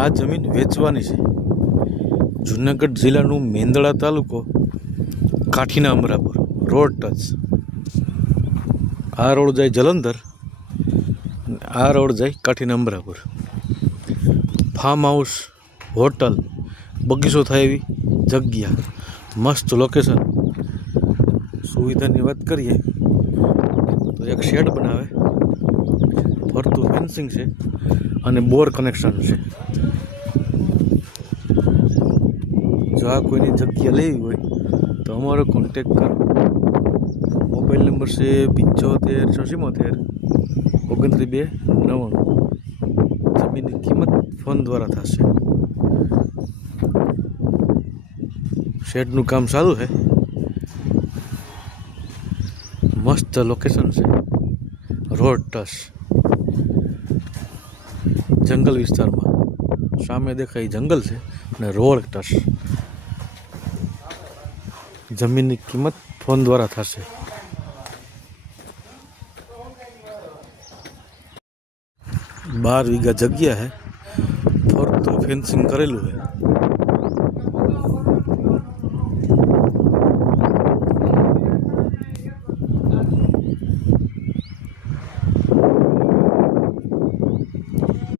આ જમીન વેચવાની છે। જૂનાગઢ જિલ્લાનું મેંદડા તાલુકો, કાઠીના અમરાપુર, રોડ ટચ। આ રોડ જાય જલંધર અને આ રોડ જાય કાઠીના અમરાપુર। ફાર્મ હાઉસ, હોટલ, બગીચો થાય એવી જગ્યા, મસ્ત લોકેશન। સુવિધાની વાત કરીએ તો એક શેડ બનાવે, ફરતું ફેન્સિંગ છે અને બોર કનેક્શન છે। જો આ કોઈની જગ્યા લેવી હોય તો અમારો કોન્ટેક કરો। મોબાઈલ નંબર છે 75 677 29 99। જમીનની કિંમત ફોન દ્વારા થશે। શેડનું કામ ચાલુ છે, મસ્ત લોકેશન છે, રોડ ટચ, જંગલ વિસ્તારમાં। સામે દેખાય જંગલ છે અને રોડ ટચ। જમીનની કિંમત ફોન દ્વારા થશે। 12 વીઘા જગ્યા है, ફરતું ફેન્સિંગ કરેલું है।